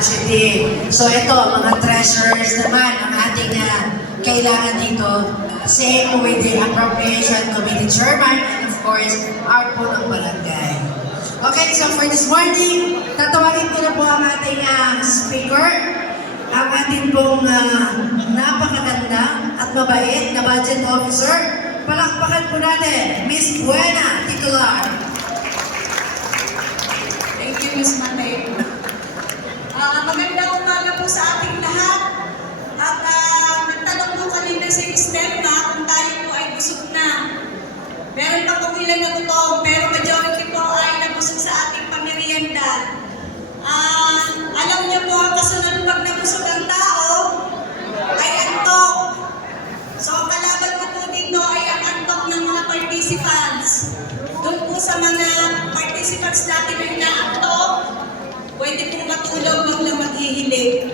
capacity. So ito, mga treasurers naman ang ating kailangan dito. Same with the appropriation committee chairman and of course, our punong barangay. Okay, so for this morning, tatawagin ko na po ang ating speaker, ang ating pong napakaganda at mabait na budget officer. Palakpakan po natin, Miss Buena Titular. Thank you, Miss Mateo. Magandang umaga po sa ating lahat. At nagtanong po kanina si Miss Melba kung tayo po ay busog na. Meron pa kung ilan na gutom, pero majority po ay nabusog sa ating pamirienda. Alam niyo po, kasunod pag nabusog ang tao, ay antok. So, ang kalaban ko po dito ay ang antok ng mga participants. Doon po sa mga participants natin ay naantok, pwede pong matulog, wag lang maghihilig.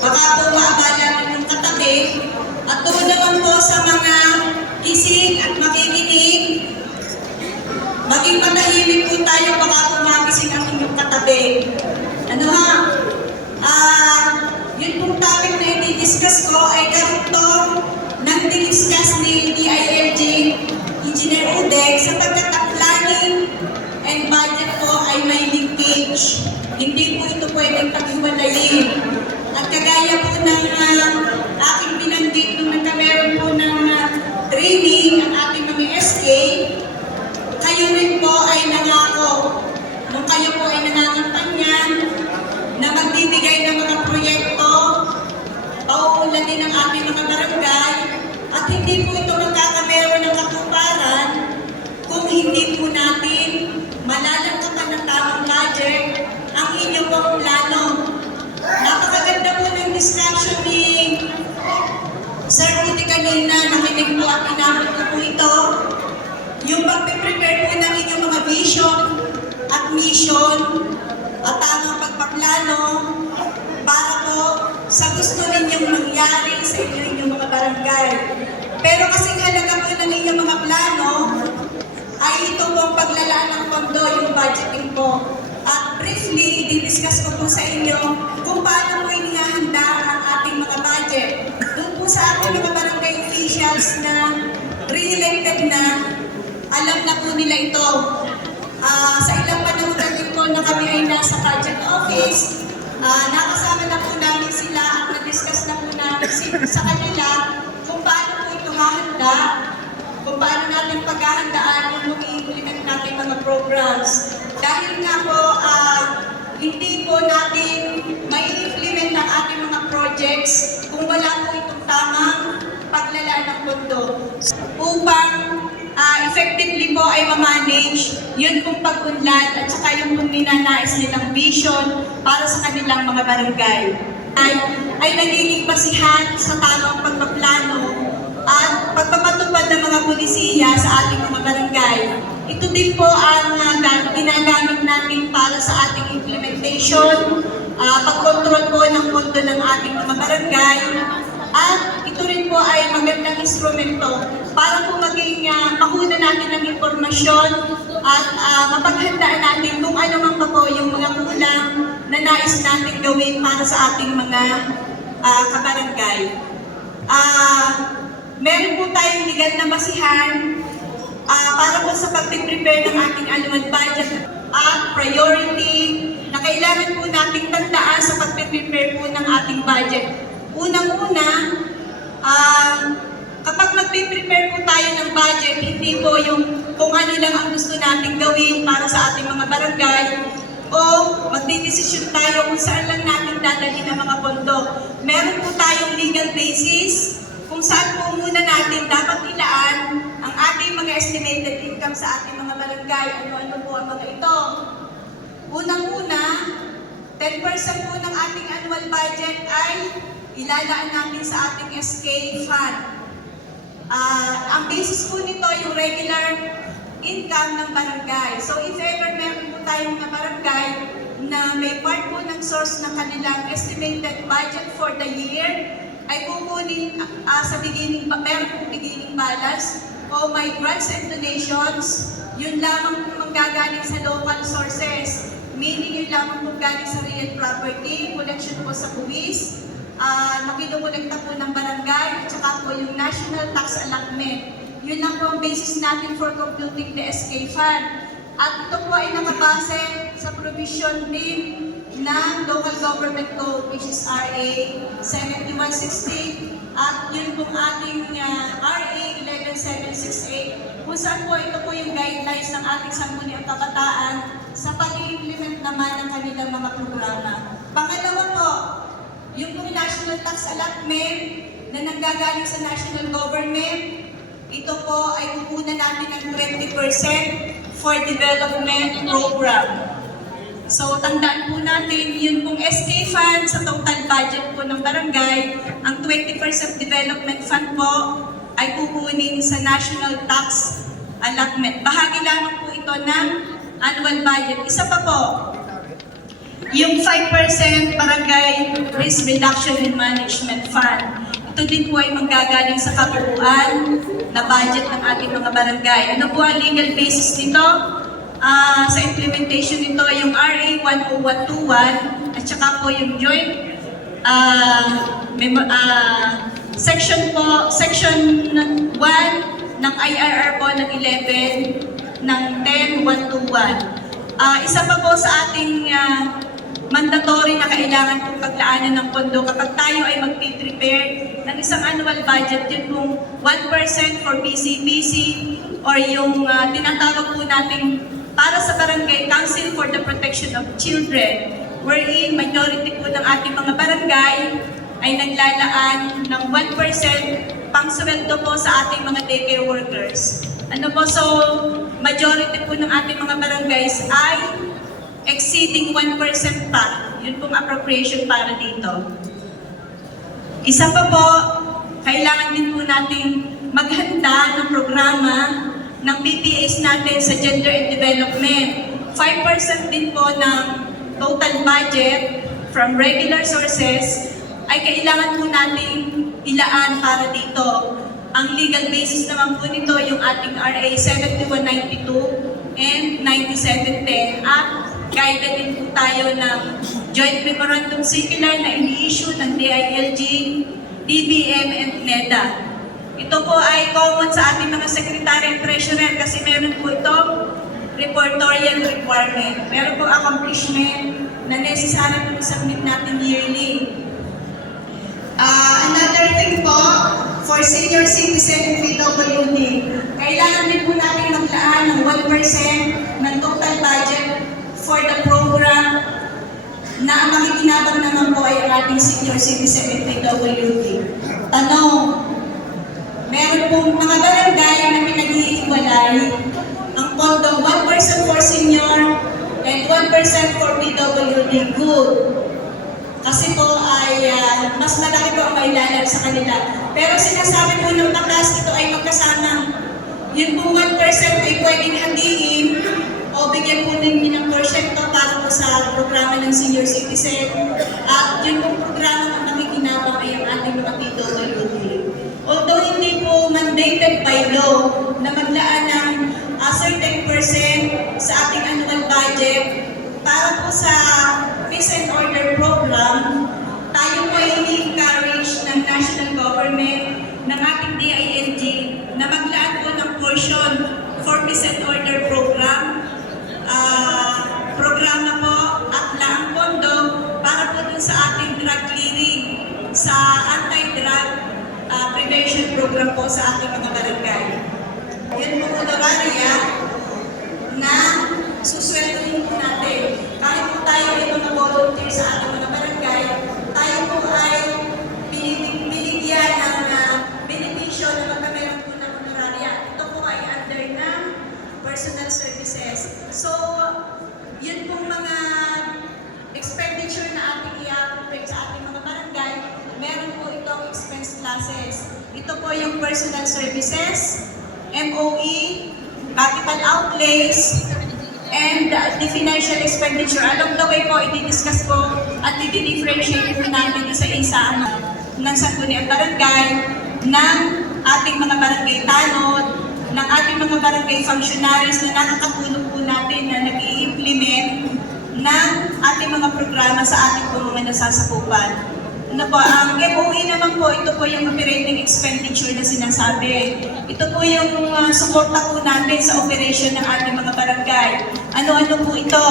Baka po maabala ng katabi. At doon naman po sa mga gising at makikinig, maging matahimik po tayo, baka po magising ang inyong katabi. Ano ha? Yun pong topic na i-discuss ko ay karugtong ng diniscuss ni DILG Engineer Udek sapagkat ang planning and budget po ay may linkage. Hindi po ito pwedeng paghiwalayin. At kagaya po ng aking binanggit nung nagkameron po ng training ang ating mga SK, kayo rin po ay nangako. Nung kayo po ay nangangampanya na magbibigay ng mga proyekto, pauulan din ng ating mga barangay, at hindi po ito magkakameron ng katuparan kung hindi po natin malalangkapan ng tamang budget ang inyong pong plano. Napakaganda po ng discussion ni Sir Rudy kanina, nakinig po at inamit ko po ito. Yung pag-prepare po ng inyong mga vision at mission at tamang pagpaplano para po sa gusto ninyong mangyari sa inyong mga barangay. Pero kasing halaga po ng inyong mga plano ay ito po ang paglalaan ng pondo, yung budgeting po. At briefly, i-discuss ko po sa inyo kung paano po inihahanda ang ating mga budget. Doon po sa ating mga barangay officials na re-elected na, alam na po nila ito. Sa ilang panahon na din po na kami ay nasa budget office, nakasama na po namin sila at na-discuss na po namin sa kanila kung paano po ito hahanda, kung paano natin paghahandaan yung i-implement natin mga programs. Dahil nga po, hindi po natin mai-implement ang ating mga projects kung wala po itong tamang paglalaan ng pondo. Upang effectively po ay ma-manage yun pong pag-unlad at saka yung pong ninanais nilang vision para sa kanilang mga barangay. Ay nagiging basihan sa tamang pagpaplano at pagpapatupad ng mga pulisiya sa ating mga barangay. Ito din po ang ginagamit natin para sa ating implementation, pag-control po ng pondo ng ating mga barangay, at ito rin po ay magandang instrumento para po maging makuna natin ng impormasyon at mapaghandaan natin kung ano man pa po yung mga kulang na nais natin gawin para sa ating mga kabarangay. Meron po tayong legal na basihan para po sa pag-prepare ng ating annual budget at priority na kailangan po nating tandaan sa pag-prepare po ng ating budget. Unang-una, kapag mag-prepare po tayo ng budget, hindi po yung kung ano lang ang gusto nating gawin para sa ating mga barangay o magdidesisyon tayo kung saan lang natin dadalhin ang mga pondo. Meron po tayong legal basis kung saan po muna natin dapat ilaan ang ating mga estimated income sa ating mga barangay. Ano-ano po ang mga ito? Unang-una, 10% po ng ating annual budget ay ilalaan natin sa ating SK fund. Ang basis po nito yung regular income ng barangay. So if ever meron po tayong mga barangay na may part po ng source ng kanilang estimated budget for the year, ay kukunin sa beginning, meron po beginning balance o may grants and donations, yun lamang po manggagaling sa local sources. Mainly yun lamang po galing sa real property, collection po sa buwis, nakinukolekta po ng barangay, at saka po yung national tax allotment. Yun lang po ang basis natin for computing the SK Fund. At ito po ay nakabase sa provision din ng Local Government Code, which is RA 7160, at yun pong ating RA 11768, kung saan po ito po yung guidelines ng ating sangguniang kabataan sa pag-i-implement naman ng kanilang mga programa. Pangalawa po, yung pong national tax allotment na nanggagaling sa national government, ito po ay kukunan natin ng 20% for development program. So, tandaan po natin, yun pong SK Fund sa total budget po ng barangay, ang 20% development fund po ay kukunin sa national tax allotment. Bahagi lamang po ito ng annual budget. Isa pa po, yung 5% barangay risk reduction and management fund. Ito din po ay manggagaling sa kabuuan na budget ng ating mga barangay. Ano po ang legal basis nito? Sa implementation nito, yung RA 10121 at saka po yung joint section 1 ng IRR po ng 11 ng 10121. Isa pa po sa ating mandatory na kailangan pong paglaanan ng pondo kapag tayo ay mag-prepare ng isang annual budget, yun pong 1% for PCPC or yung tinatawag po natin para sa Barangay Council for the Protection of Children, wherein majority po ng ating mga barangay ay naglalaan ng 1% pang-sweldo po sa ating mga daycare workers. Ano po, so majority po ng ating mga barangays ay exceeding 1% pa. Yun pong appropriation para dito. Isa pa po, kailangan din po natin maghanda ng programa ng PPAs natin sa gender and development. 5% din po ng total budget from regular sources ay kailangan po natin ilaan para dito. Ang legal basis naman po nito yung ating RA 7192 and 9710 at guided din po tayo ng Joint Memorandum Circular na ini-issue ng DILG, DBM, and NEDA. Ito po ay common sa ating mga secretary and treasurer kasi meron po itong reportorial requirement. Meron po accomplishment na necessary po submit natin yearly. Another thing po, for senior citizen PWD, kailangan din po natin maglaan ng 1% ng total budget for the program na ang makikinabang naman po ay ang ating senior citizen PWD. Tanong, meron pong mga barangay na pinag-iiwalay ang pondo 1% for senior and 1% for PWD. Good. Kasi po ay mas malaki po ang mailalag sa kanila. Pero sinasabi po ng batas, ito ay magkasama. Yun pong 1% ay pwedeng andiin o bigyan po ninyo ng porsyento para po sa programa ng senior citizen. At yun pong programa na nakikinabang ay ang ating mga PWD. Although hindi po mandated by law na maglaan ng certain percent sa ating annual budget para po sa peace and order program, tayo po ay ini-encourage ng national government, ng ating DILG, na maglaan po ng portion for peace and order program. Programa po at laang pondo para po dun sa ating drug clearing, sa anti-drug prevention program po sa ating mga barangay. Yun po honoraria na susweldohin po natin. Kahit po tayo ay mga volunteer sa ating mga barangay, tayo po ay binigyan ng benepisyo na magkakaroon po ng honoraria. Ito po ay under ng personal services. So, yun pong mga expenditure na ating i-approve sa ating mga barangay, meron po itong expense classes. Ito po yung personal services, MOE, capital outlays, and the financial expenditure. Along the way po, i-discuss po at i-differentiate po natin isa-isa ng sangguniang barangay, ng ating mga barangay tanod, ng ating mga barangay functionaries na nakakatulong po natin na nag-i-implement ng ating mga programa sa ating po mga nasasakupan. Ano po, ang MOE naman po, ito po yung operating expenditure na sinasabi. Ito po yung suporta po natin sa operation ng ating mga barangay. Ano-ano po ito?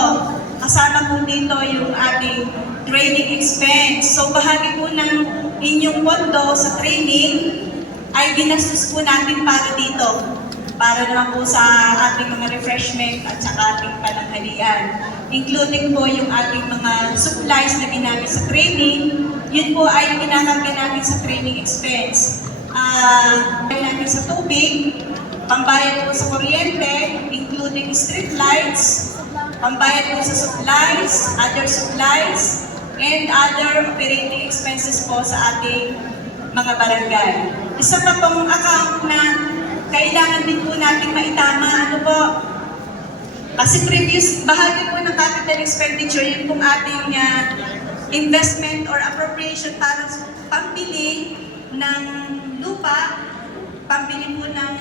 Kasama po dito yung ating training expense. So bahagi po ng inyong pondo sa training ay ginastos po natin para dito. Para naman po sa ating mga refreshment at saka ating pananghalian. Including po yung ating mga supplies na ginamit sa training, yun po ay ginagamit natin sa training expense. Natin sa tubig, pambayad po sa kuryente, including street lights, pambayad po sa supplies, and other operating expenses po sa ating mga barangay. Isa pa pong account na kailangan din po natin maitama, ano po, kasi previous bahagi po ng capital expenditure, yun pong ating investment or appropriation para sa pambili ng lupa, pambili po ng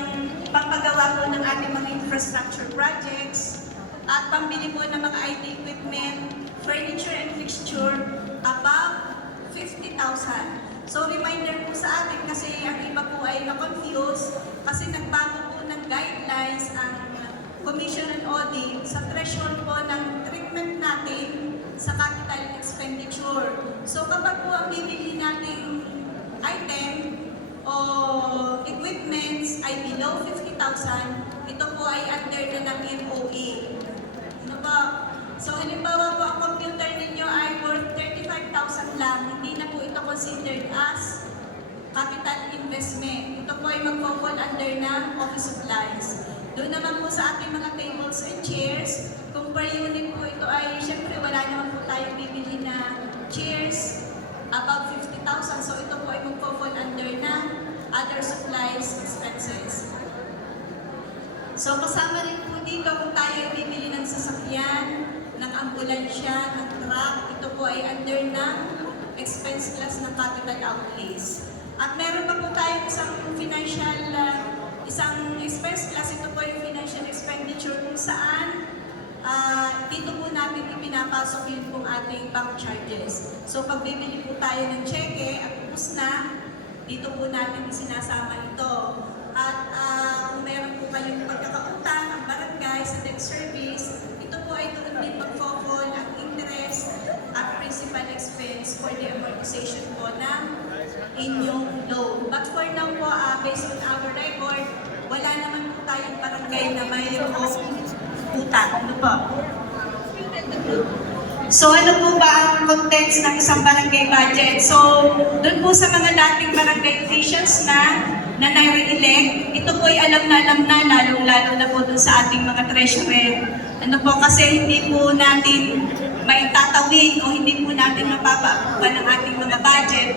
pampagawa po ng ating mga infrastructure projects, at pambili po ng mga IT equipment, furniture and fixture above 50,000. So reminder po sa atin kasi ang iba po ay na-confuse kasi nagbago po ng guidelines ang Commission and Audit sa threshold po ng treatment natin sa capital expenditure. So kapag po ang bibili nating item o equipments ay below 50,000, ito po ay under na ng MOE. Ano ba? So halimbawa po ang computer ninyo ay worth 35,000 lang, hindi na po ito considered as capital investment. Ito po ay mag-fall under ng office supplies. Doon naman po sa ating mga tables and chairs, kung per unit po ito ay, syempre wala naman po tayong bibili na chairs above 50,000. So ito po ay mag-fall under ng other supplies expenses. So kasama rin po dito kung tayo ay bibili ng sasakyan, ng ambulansya, ng truck, ito po ay under ng expense class ng capital outlays. At meron pa po tayong isang expense class, ito po yung financial expenditure kung saan dito po natin ipinapasok yun pong ating bank charges. So pag bibili po tayo ng cheque at ubus na, dito po natin isinasama ito. At kung meron po kayong pagkakautang ang barangay sa debt service, ito po ay doon din mag-fall ang interest at principal expense for the amortization po ng inyong loan. But for now po, based on our record, wala naman po tayong barangay na mayroong utang. Ano po? So ano po ba ang contents ng isang barangay budget? So doon po sa mga dating barangay officials na nai-elect, ito po ay alam na, lalong-lalo na po doon sa ating mga treasurer. Ano po, kasi hindi po natin maitatawid o hindi po natin mapapaapuan ng ating mga budget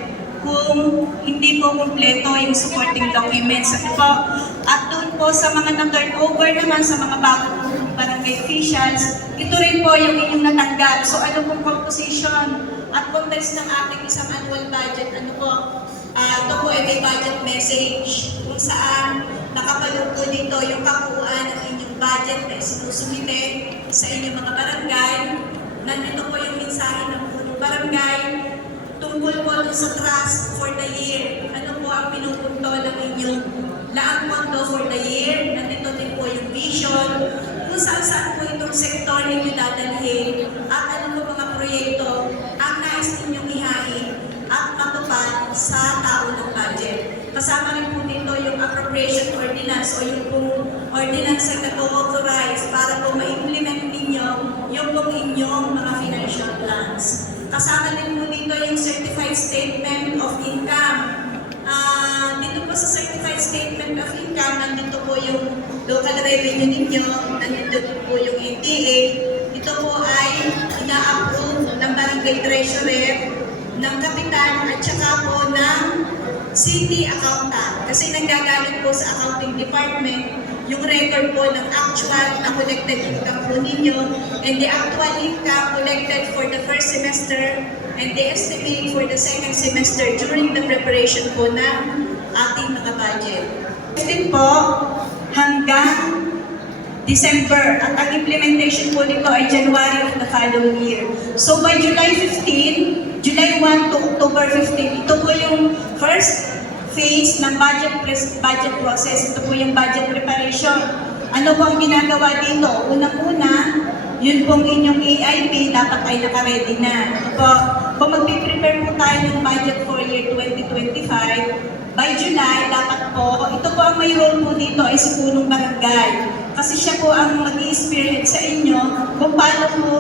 kung hindi po kumpleto yung supporting documents. Ano po? At doon po sa mga na-turn over naman sa mga bagong barangay officials, ito rin po yung inyong natanggap. So ano pong composition at context ng ating isang annual budget? Ano po? Ito po ay may budget message kung saan nakapalog po dito yung kabuuan ng inyong budget na sinusumite sa inyong mga barangay. Nandito po yung mensahe ng punong barangay tungkol po sa trust for the year. Ano po ang pinupunto ng inyong laang pondo for the year. Nandito din po yung vision kung saan po itong sektor ninyo dadalhin at ano po mga proyekto ang nais ninyong ihain at matupad sa tao ng budget. Kasama rin po dito yung appropriation ordinance o yung pong ordinance na nag-authorize para po ma-implement ninyo yung pong inyong mga financial plans. Kasama din po dito yung certified statement of income. Dito po sa certified statement of income, nandito po yung local revenue ninyo, nandito po yung NTA. Ito po ay ina-approve ng barangay treasurer, ng kapitan at saka po ng city accountant. Kasi nanggagaling po sa accounting department yung record po ng actual na collected income po ninyo and the actual income collected for the first semester and the estimate for the second semester during the preparation po ng ating mga budget. Din po hanggang December at ang implementation po nito ay January of the following year. So by July 15, July 1 to October 15, ito po yung first phase ng budget process. Ito po yung budget preparation. Ano po ang ginagawa dito? Unang-una, yun pong inyong AIP dapat ay naka-ready na. Ito po, kung mag-prepare po tayo ng budget for year 2025, by July, dapat po, ito po ang may role po dito ay si Punong Barangay. Kasi siya po ang mag-i-experience sa inyo kung paano po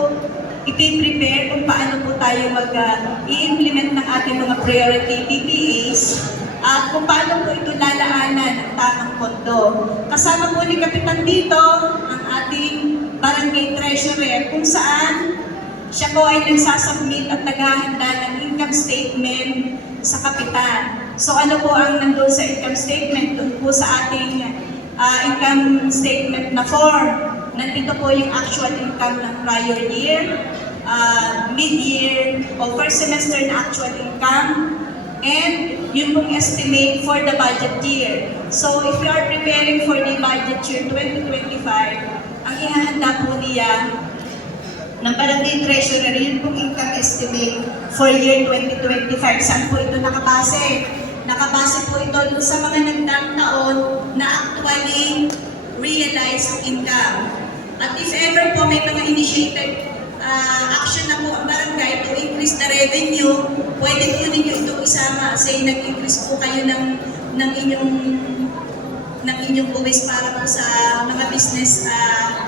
ipiprepare, kung paano po tayo mag-i-implement ng ating mga priority PPAs, at kung paano po ito lalaanan ng tamang pondo. Kasama po ni Kapitan dito ang ating barangay treasurer kung saan siya po ay nagsasubmit at naghahanda ng income statement sa kapitan. So ano po ang nandun sa income statement? Doon po sa ating income statement na form. Nandito po yung actual income ng prior year, mid-year, o first semester na actual income, and yun pong estimate for the budget year. So if you are preparing for the budget year 2025, ang ihahanda po niya ng barangay treasurer, yun pong income estimate for year 2025. Saan po ito nakabase? Nakabase po ito dun sa mga nagdaang taon na actually realized income. At if ever po may mga initiated action na po ang barangay to increase the revenue, pwede po ninyo itong isama. Say, nag-increase po kayo ng inyong buwis para po sa mga business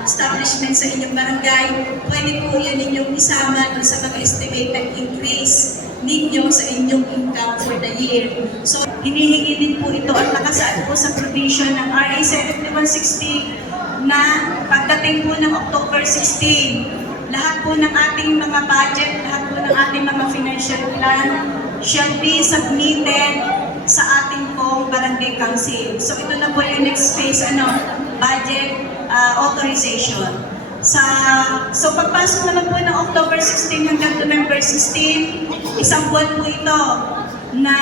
establishment sa inyong barangay, pwede po yun ninyong isama dun sa mga estimated increase ninyo sa inyong income for the year. So, hinihingi din po ito at nakasaad po sa provision ng RA 7160 na pagdating po ng October 16, lahat po ng ating mga budget, lahat po ng ating mga financial plan shall be submitted sa ating pong barangay council. So ito na po yung next phase, budget authorization. So pagpasok naman po ng October 16 hanggang November 16, isang buwan po ito na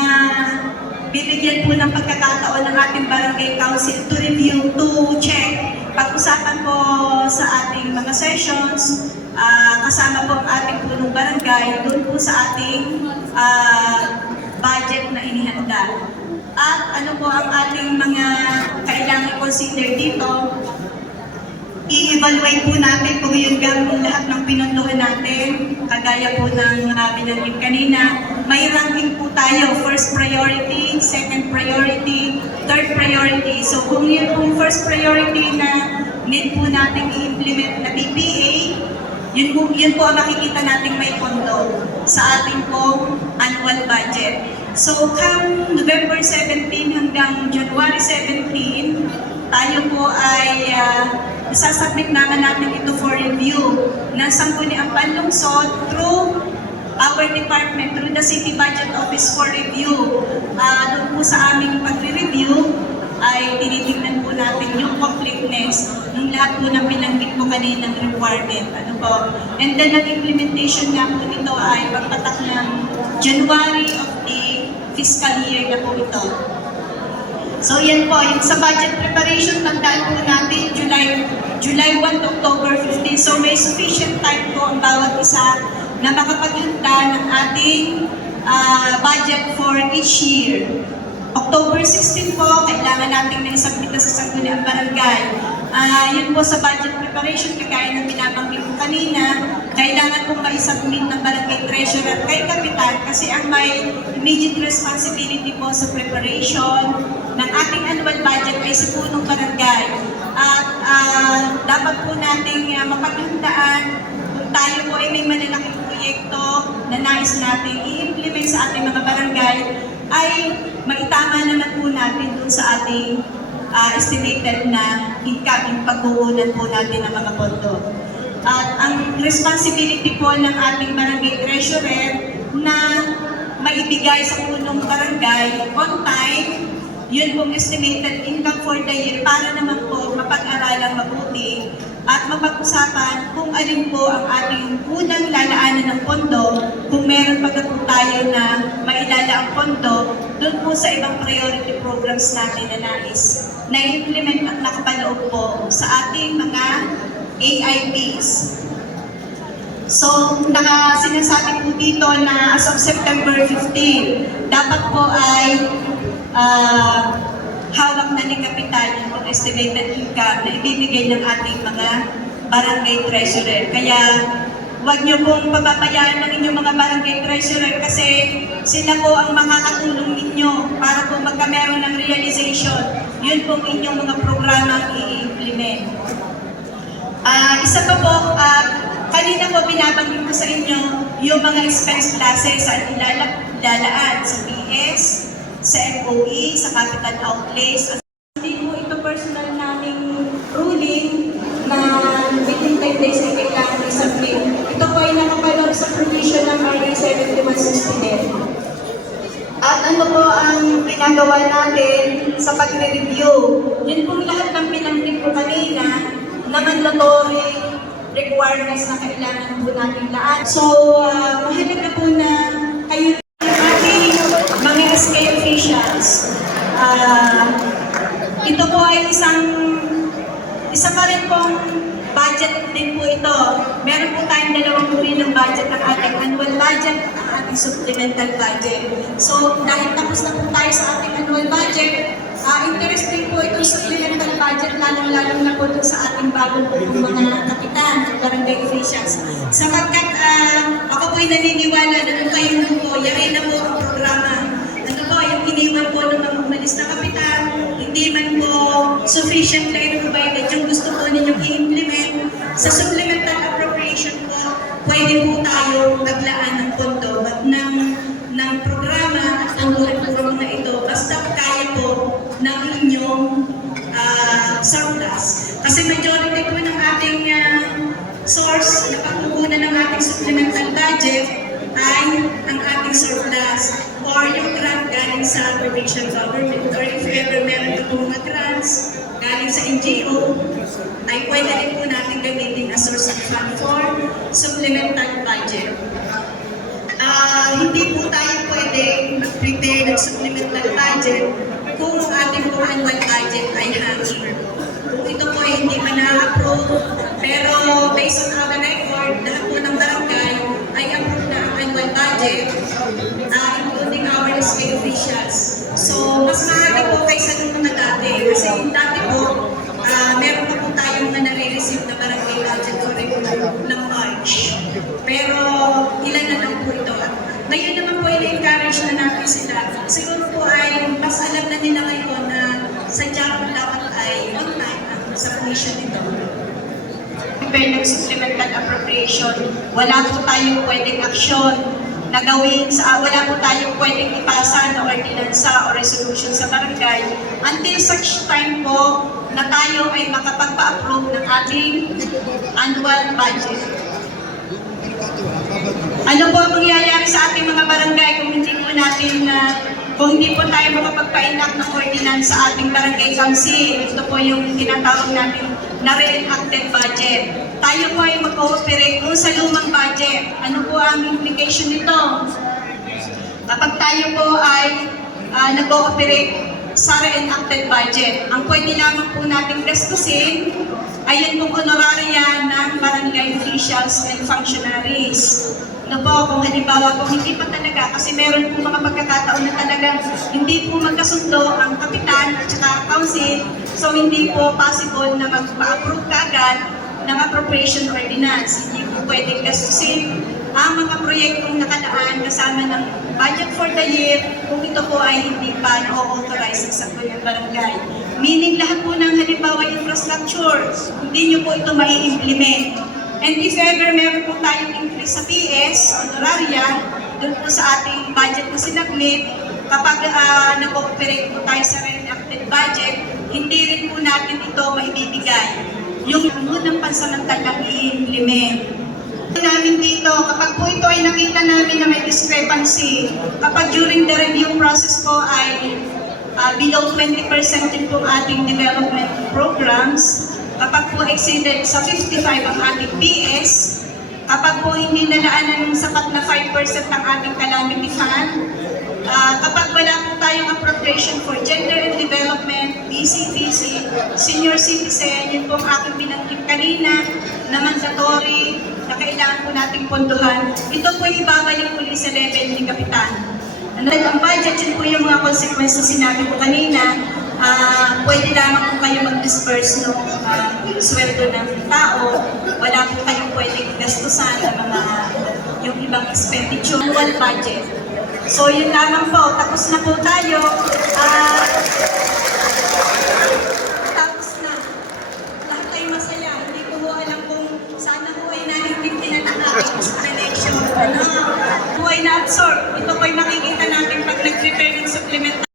bibigyan po ng pagkakataon ng ating barangay council to review, to check. Pag-usapan po sa ating mga sessions, kasama po ang ating punong barangay, doon po sa ating budget na inihanda. At ano po ang ating mga kailangan consider dito, i-evaluate po natin kung yung gano'n lahat ng pinunduhan natin, kagaya po ng binanggit kanina, may ranking po tayo, first priority, second priority, third priority. So kung yun pong first priority na need po natin i-implement na PPA, yun po ang makikita natin may pondo sa ating pong annual budget. So come November 17 hanggang January 17, tayo po ay isasubmit naman natin ito for review ng Sangguniang Panlungsod through our department, through the City Budget Office for review. Doon po sa aming pag-review ay tinitingnan po natin yung completeness ng lahat po ng binanggit ko kanina ng requirement. Ano po? And then, ang implementation nga po nito ay pagpatak ng January of the fiscal year na po ito. So yan po, yung sa budget preparation, tandaan po natin July 1 to October 15. So may sufficient time po ang bawat isa na makapaghanda ng ating budget for each year. October 16 po, kailangan natin na isubmit sa Sangguniang Barangay. Yun po sa budget preparation, kagaya ng binabanggit ko kanina, kailangan pong maisubmit ng barangay treasurer kay kapitan kasi ang may immediate responsibility po sa preparation ng ating annual budget ay si punong barangay. At dapat po nating mapaghandaan kung tayo po ay may malalaking proyekto na nais natin i-implement sa ating mga barangay, ay maitama naman po natin dun sa ating estimated na income, yung pagkukunan po natin ng mga pondo. At ang responsibility po ng ating barangay treasurer na maibigay sa punong barangay on time, yun pong estimated income for the year para naman po mapag-aralang mabuti at mapag-usapan kung alin po ang ating unang lalaanan ng pondo, kung meron pa na po tayo na mailalaang pondo, doon po sa ibang priority programs natin na nais na implement at nakapaloob po sa ating mga AIPs. So, sinasabi po dito na as of September 15, dapat po ay hawak na ni Kapitan yung estimated income na ibibigay ng ating mga barangay treasurer. Kaya, huwag niyo pong pababayaan ng inyong mga barangay treasurer kasi sila po ang makakatulong ninyo para po magkameron ng realization. Yun pong inyong mga programang i-implement. Isa pa po, kanina po binabanggit ko sa inyo yung mga expense classes sa ilalaan sa PS, sa MOE, sa capital outlays. Hindi po ito personal naming ruling na within 10 days ay kailangan i-submit. Ito po ay nakapaloob sa provision ng RA 7169. At ano po ang ginagawa natin sa pagre-review? Yun pong lahat ng pinanggit ko kanina na mandatory requirements na kailangan po natin lahat. So, mahalaga po na kayo ating mga SK officials. Ito po ay isa pa rin pong budget din po ito. Meron po tayong dalawang uri ng budget, ang ating annual budget at ang ating supplemental budget. So, dahil tapos na po tayo sa ating annual budget, interesting po itong supplemental budget, lalong-lalong na po sa ating bagong po mga kapitan, barangay officials. Sapagkat ako po'y naniniwala na kung kayo po, yari na po ang programa. Ano po, yung iniwan po ng mga umalis na kapitan, hindi man po sufficiently provided yung gusto po ninyong i-implement. Sa supplemental appropriation po, pwede po tayo maglaan ng pondo at ng programa at ng programa na ito basta kaya po ng inyong surplus. Kasi majority po ng ating source na pagkukunan ng ating supplemental budget ay ang ating surplus or yung grant galing sa provincial government or if ever meron po mga grants galing sa NGO ay pwede rin po natin gamitin as source of fund for supplemental budget. Hindi po tayo pwede mag-prepare ng supplemental budget kung ang ating po annual budget ay hanging. Kung ito po ay hindi pa na-approve, pero based on our record, lahat po ng barangay ay approve na ang annual budget, including our SK officials. So, mas maaga po kaysa nung mga dati. Kasi yung dati po, meron pa po tayong na nare-receive na barangay budget for ng March. Pero ilan na lang po ito. Ngayon naman po i-encourage na natin sila. Siguro po ay mas alam na nila ngayon na sadya po dapat ay on time sa commission ito. Prepare ng supplemental appropriation, wala po tayong pwedeng aksyon na gawin wala po tayong pwedeng ipasa na ordinansa o resolution sa barangay until such time po na tayo ay makapagpa-approve ng ating annual budget. Ano po ang mangyayari sa ating mga barangay kung hindi po tayo makapagpa-enact ng ordinance sa ating barangay council? Ito po yung tinatawag natin na re-enacted budget. Tayo po ay mag-cooperate kung sa lumang budget. Ano po ang implication nito? Kapag tayo po ay nag-cooperate sa re-enacted budget, ang pwede lamang po nating gastusin ay yun pong honoraria ng barangay officials and functionaries. Ano po, kung halimbawa po hindi pa talaga, kasi meron po mga pagkakataon na talagang hindi po magkasundo ang kapitan at saka council, so hindi po possible na magpa-approve kaagad ng appropriation ordinance. Hindi po pwedeng gastusin ang mga proyektong nakalaan kasama ng budget for the year kung ito po ay hindi pa na-authorize sa ng barangay. Meaning lahat po ng halimbawa infrastructure, hindi nyo po ito mai-implement. And if ever meron po tayong increase sa PS, honoraria, doon po sa ating budget na sinaglit, kapag nag-ooperate po tayo sa re-enacted budget, hindi rin po natin ito maibibigay. Yung unang pansamantalang i-implement. Namin dito, kapag po ito ay nakita namin na may discrepancy, kapag during the review process po ay below 20% din po ating development programs, kapag po exceeded sa 55 ang ating PS, kapag po hindi nalaanan ng sapat na 5% ang ating calamity fund, kapag wala po tayong appropriation for gender and development, BCBC, senior citizen, yun po ang aking binanggit kanina, na mandatory, na kailangan po nating pondohan, ito po yung ibabalik ulit sa level ni Kapitan. Ang budget, yun po yung mga consequences na sinabi ko kanina, pwede lamang po kayo mag-disperse ng sweldo ng tao, wala po kayong pwedeng gastusan ng mga yung ibang expenditure, annual budget. So yun lamang po, tapos na po tayo. Tapos na. Lahat tayo masaya. Hindi ko po alam kung sana po ay naiintindihan ng aking explanation. Po ay na-absorb. Ito po ay makikita natin pag nag-prepare ng supplemental